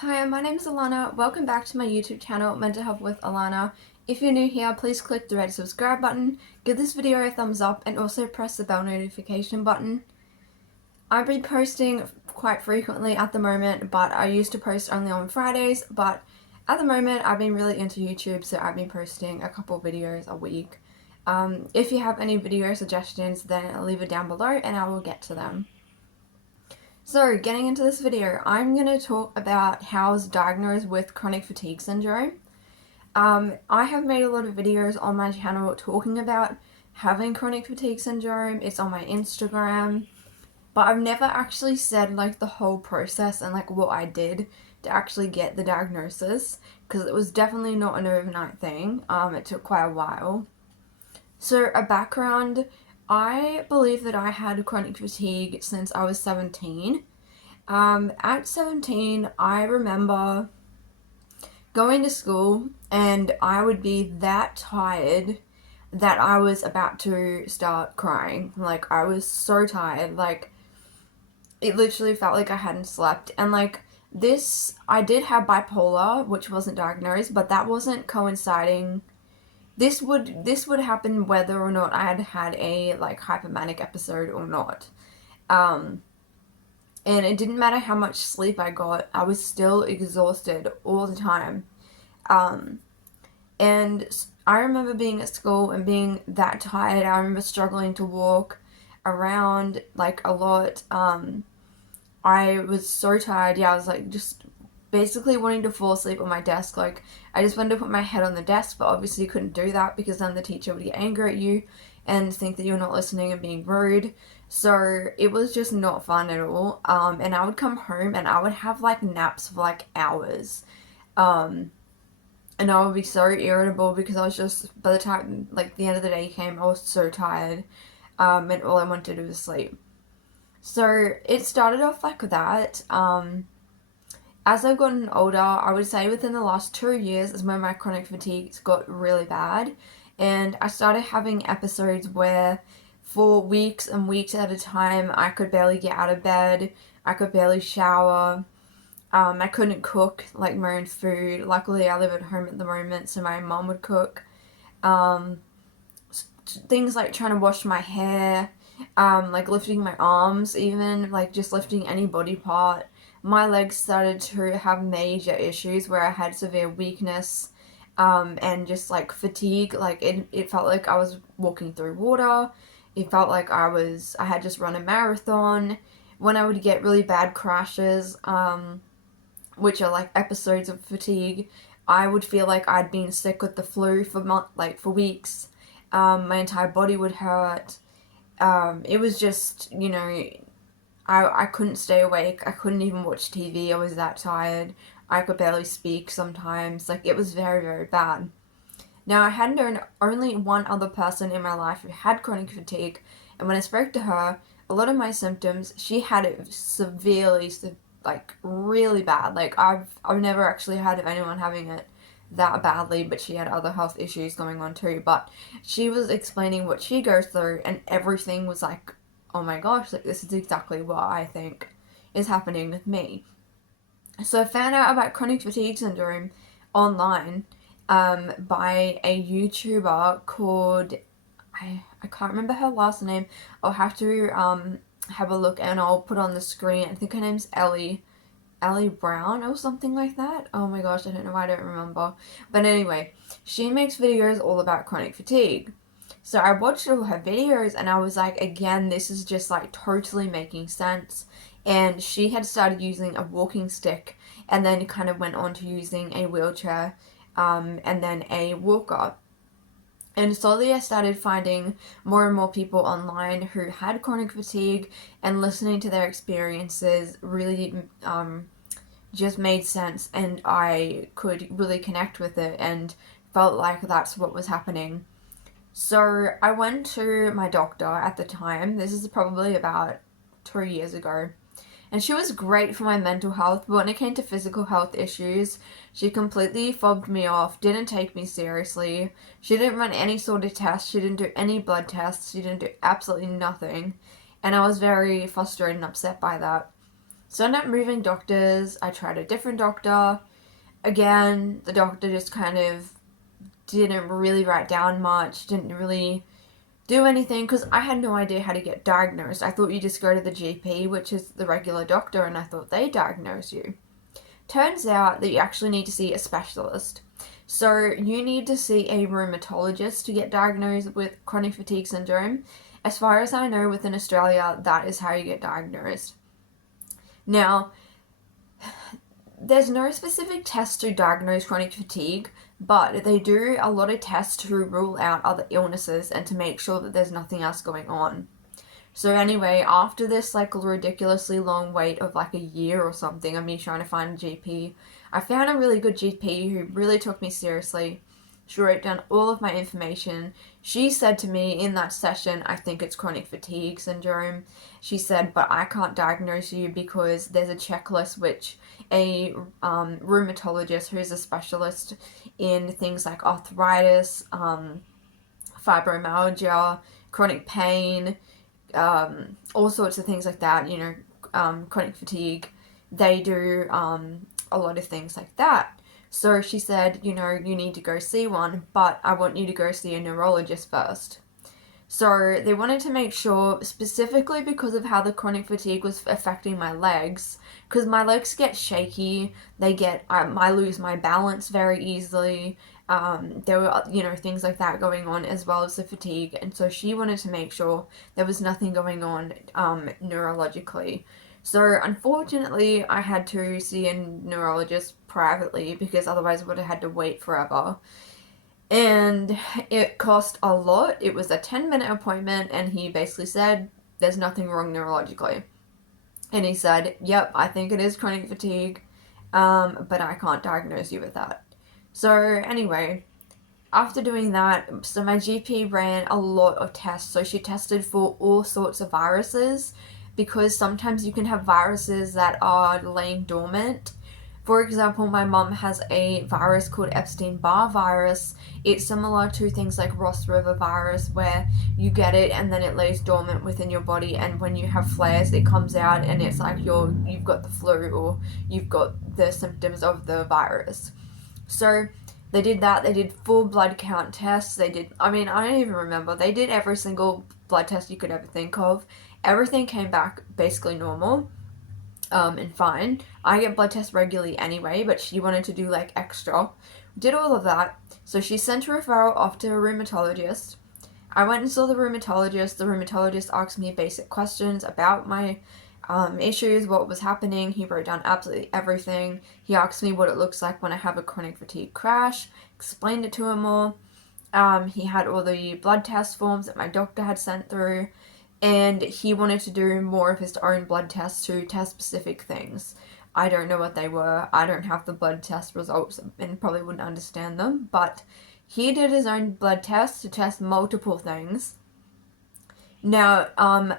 Hi, my name is Alana. Welcome back to my YouTube channel, Mental Health with Alana. If you're new here, please click the red subscribe button, give this video a thumbs up, and also press the bell notification button. I've been posting quite frequently at the moment, but I used to post only on Fridays, but at the moment I've been really into YouTube, so I've been posting a couple videos a week. If you have any video suggestions, then leave it down below and I will get to them. So, getting into this video, I'm going to talk about how I was diagnosed with chronic fatigue syndrome. I have made a lot of videos on my channel talking about having chronic fatigue syndrome. It's on my Instagram, but I've never actually said like the whole process and like what I did to actually get the diagnosis, because it was definitely not an overnight thing. It took quite a while. So, a background, I believe that I had chronic fatigue since I was 17. At 17, I remember going to school and I would be that tired that I was about to start crying. Like, I was so tired. Like, it literally felt like I hadn't slept. And, like, I did have bipolar, which wasn't diagnosed, but that wasn't coinciding. This would happen whether or not I had had a, like, hypomanic episode or not. And it didn't matter how much sleep I got, I was still exhausted all the time. And I remember being at school and being that tired. I remember struggling to walk around like a lot. I was so tired. Yeah, I was like just basically wanting to fall asleep on my desk. Like, I just wanted to put my head on the desk, but obviously couldn't do that because then the teacher would get angry at you and think that you're not listening and being rude. So it was just not fun at all. And I would come home and I would have like naps for like hours. And I would be so irritable because I was just, by the time like the end of the day came, I was so tired. And all I wanted to do was sleep. So it started off like that. As I've gotten older, I would say within the last 2 years is when my chronic fatigue got really bad. And I started having episodes where for weeks and weeks at a time, I could barely get out of bed, I could barely shower, I couldn't cook like my own food. Luckily, I live at home at the moment, so my mom would cook. Um, Things like trying to wash my hair, like lifting my arms, even like just lifting any body part. My legs started to have major issues where I had severe weakness, and just like fatigue. Like it felt like I was walking through water. It felt like I had just run a marathon. When I would get really bad crashes, which are like episodes of fatigue, I would feel like I'd been sick with the flu for weeks. My entire body would hurt. It was just, I couldn't stay awake. I couldn't even watch TV. I was that tired. I could barely speak sometimes. Like, it was very, very bad. Now, I had known only one other person in my life who had chronic fatigue, and when I spoke to her, a lot of my symptoms, she had it severely, like, really bad. Like, I've never actually heard of anyone having it that badly, but she had other health issues going on too. But she was explaining what she goes through, and everything was like, oh my gosh, like this is exactly what I think is happening with me. So I found out about chronic fatigue syndrome online, by a YouTuber called, I can't remember her last name. I'll have to have a look and I'll put on the screen. I think her name's Ellie Brown or something like that. Oh my gosh, I don't know why I don't remember. But anyway, she makes videos all about chronic fatigue. So I watched all her videos and I was like, again, this is just like totally making sense. And she had started using a walking stick and then kind of went on to using a wheelchair, and then a walker. And slowly I started finding more and more people online who had chronic fatigue, and listening to their experiences really just made sense, and I could really connect with it and felt like that's what was happening. So I went to my doctor at the time. This is probably about 2 years ago. And she was great for my mental health, but when it came to physical health issues, she completely fobbed me off, didn't take me seriously. She didn't run any sort of tests, she didn't do any blood tests, she didn't do absolutely nothing. And I was very frustrated and upset by that. So I ended up moving doctors. I tried a different doctor. Again, the doctor just kind of didn't really write down much, didn't really do anything because I had no idea how to get diagnosed. I thought you just go to the GP, which is the regular doctor, and I thought they diagnose you. Turns out that you actually need to see a specialist. So you need to see a rheumatologist to get diagnosed with chronic fatigue syndrome. As far as I know, within Australia, that is how you get diagnosed. Now, there's no specific test to diagnose chronic fatigue, but they do a lot of tests to rule out other illnesses and to make sure that there's nothing else going on. So anyway, after this like ridiculously long wait of like a year or something of me trying to find a GP, I found a really good GP who really took me seriously. She wrote down all of my information. She said to me in that session, I think it's chronic fatigue syndrome. She said, but I can't diagnose you because there's a checklist which a rheumatologist who's a specialist in things like arthritis, fibromyalgia, chronic pain, all sorts of things like that, chronic fatigue. They do a lot of things like that. So she said, you need to go see one, but I want you to go see a neurologist first. So they wanted to make sure, specifically because of how the chronic fatigue was affecting my legs, because my legs get shaky, I lose my balance very easily. There were, things like that going on as well as the fatigue, and so she wanted to make sure there was nothing going on neurologically. So unfortunately, I had to see a neurologist privately because otherwise I would have had to wait forever. And it cost a lot. It was a 10-minute appointment, and he basically said, there's nothing wrong neurologically. And he said, yep, I think it is chronic fatigue, but I can't diagnose you with that. So anyway, after doing that, so my GP ran a lot of tests. So she tested for all sorts of viruses because sometimes you can have viruses that are laying dormant. For example, my mum has a virus called Epstein-Barr virus. It's similar to things like Ross River virus, where you get it and then it lays dormant within your body, and when you have flares, it comes out and it's like you've got the flu or you've got the symptoms of the virus. So they did that. They did full blood count tests. I don't even remember. They did every single blood test you could ever think of. Everything came back basically normal. And fine. I get blood tests regularly anyway, but she wanted to do like extra. Did all of that. So she sent a referral off to a rheumatologist. I went and saw the rheumatologist. The rheumatologist asked me basic questions about my issues, what was happening. He wrote down absolutely everything. He asked me what it looks like when I have a chronic fatigue crash, explained it to him all. He had all the blood test forms that my doctor had sent through, and he wanted to do more of his own blood tests to test specific things. I don't know what they were. I don't have the blood test results and probably wouldn't understand them, but he did his own blood tests to test multiple things. Now,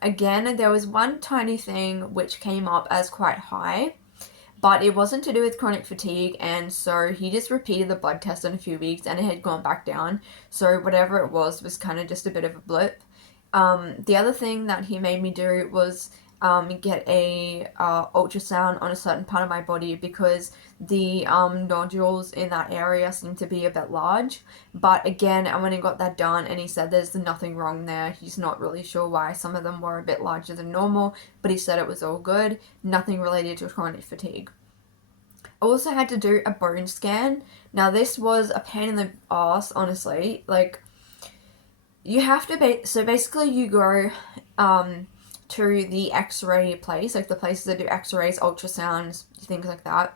again, there was one tiny thing which came up as quite high, but it wasn't to do with chronic fatigue, and so he just repeated the blood test in a few weeks and it had gone back down. So whatever it was kind of just a bit of a blip. The other thing that he made me do was get a ultrasound on a certain part of my body because the nodules in that area seem to be a bit large. But again, I went and got that done, and he said there's nothing wrong there. He's not really sure why some of them were a bit larger than normal, but he said it was all good, nothing related to chronic fatigue. I also had to do a bone scan. Now this was a pain in the ass, honestly. Like, you have to so basically you go to the x-ray place, like the places that do x-rays, ultrasounds, things like that,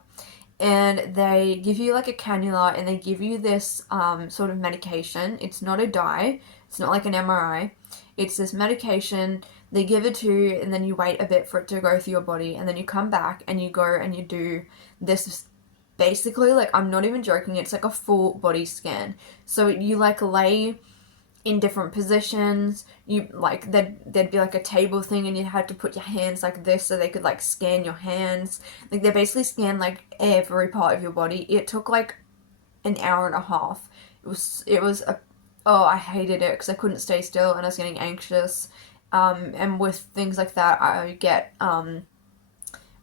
and they give you like a cannula and they give you this sort of medication. It's not a dye, it's not like an MRI, it's this medication. They give it to you and then you wait a bit for it to go through your body, and then you come back and you go and you do this. Basically, like, I'm not even joking, it's like a full body scan. So you like lay in different positions. You like there'd be like a table thing and you had to put your hands like this so they could like scan your hands. Like, they basically scan like every part of your body. It took like an hour and a half. I hated it because I couldn't stay still and I was getting anxious. And with things like that, I get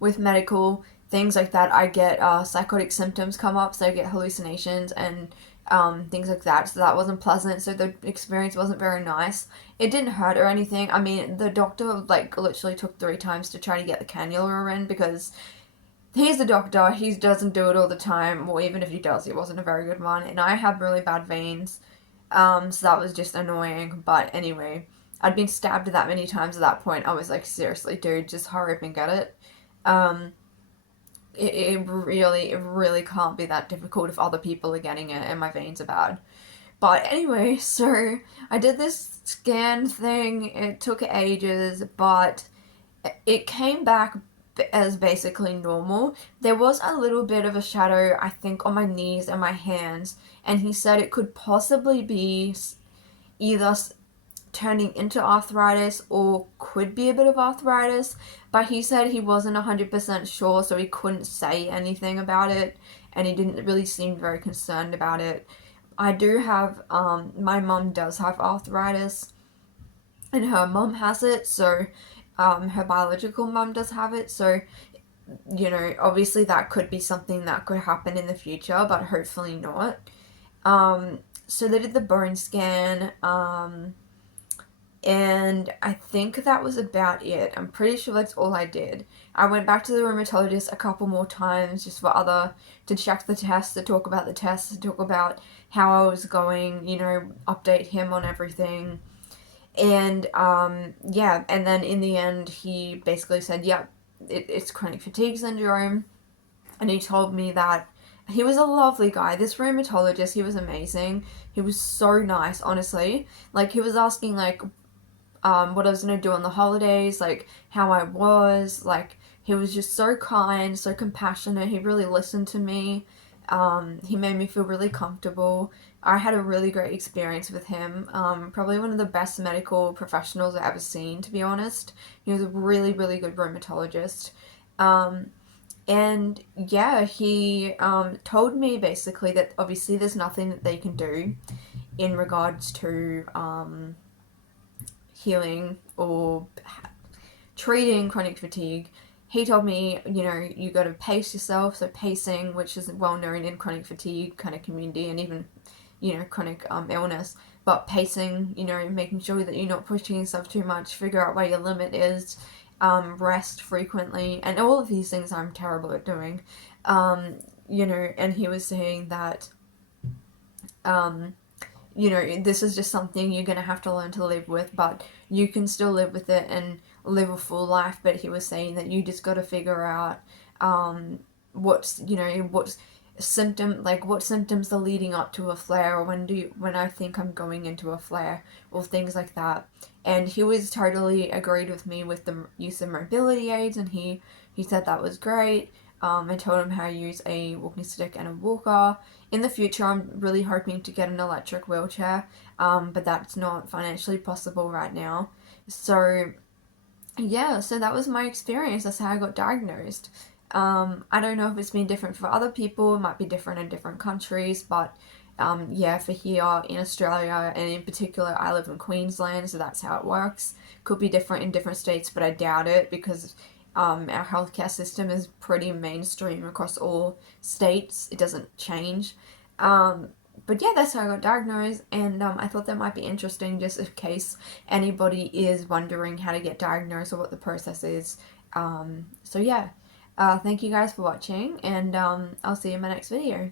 with medical things like that, I get psychotic symptoms come up, so I get hallucinations and things like that. So that wasn't pleasant. So the experience wasn't very nice. It didn't hurt or anything. I mean, the doctor like literally took 3 times to try to get the cannula in because he's the doctor. He doesn't do it all the time, or even if he does, it wasn't a very good one. And I have really bad veins, so that was just annoying. But anyway, I'd been stabbed that many times at that point. I was like, seriously, dude, just hurry up and get it. Um, it really can't be that difficult if other people are getting it and my veins are bad. But anyway, so I did this scan thing. It took ages, but it came back as basically normal. There was a little bit of a shadow, I think, on my knees and my hands, and he said it could possibly be either turning into arthritis or could be a bit of arthritis, but he said he wasn't 100% sure, so he couldn't say anything about it, and he didn't really seem very concerned about it. I do have, my mum does have arthritis, and her mum has it, so her biological mum does have it, so obviously that could be something that could happen in the future, but hopefully not. So they did the bone scan, and I think that was about it. I'm pretty sure that's all I did. I went back to the rheumatologist a couple more times just to check the tests, to talk about the tests, to talk about how I was going, update him on everything. And yeah, and then in the end, he basically said, yeah, it's chronic fatigue syndrome. And he told me that he was a lovely guy. This rheumatologist, he was amazing. He was so nice, honestly. Like, he was asking, like, what I was going to do on the holidays, like, how I was. Like, he was just so kind, so compassionate. He really listened to me. He made me feel really comfortable. I had a really great experience with him. Probably one of the best medical professionals I've ever seen, to be honest. He was a really, really good rheumatologist. And yeah, he told me basically that obviously there's nothing that they can do in regards to healing or treating chronic fatigue. He told me, you got to pace yourself. So pacing, which is well known in chronic fatigue kind of community and even, chronic illness. But pacing, making sure that you're not pushing yourself too much, figure out where your limit is, rest frequently, and all of these things I'm terrible at doing. And he was saying that, this is just something you're going to have to learn to live with, but you can still live with it and live a full life. But he was saying that you just got to figure out what's what symptoms are leading up to a flare, or when I think I'm going into a flare, or things like that. And he was totally agreed with me with the use of mobility aids, and he said that was great. I told him how to use a walking stick and a walker. In the future, I'm really hoping to get an electric wheelchair, but that's not financially possible right now. So, yeah, so that was my experience. That's how I got diagnosed. I don't know if it's been different for other people. It might be different in different countries, but yeah, for here in Australia, and in particular, I live in Queensland, so that's how it works. Could be different in different states, but I doubt it because our healthcare system is pretty mainstream across all states. It doesn't change. But yeah, that's how I got diagnosed, and I thought that might be interesting just in case anybody is wondering how to get diagnosed or what the process is. So yeah, thank you guys for watching, and I'll see you in my next video.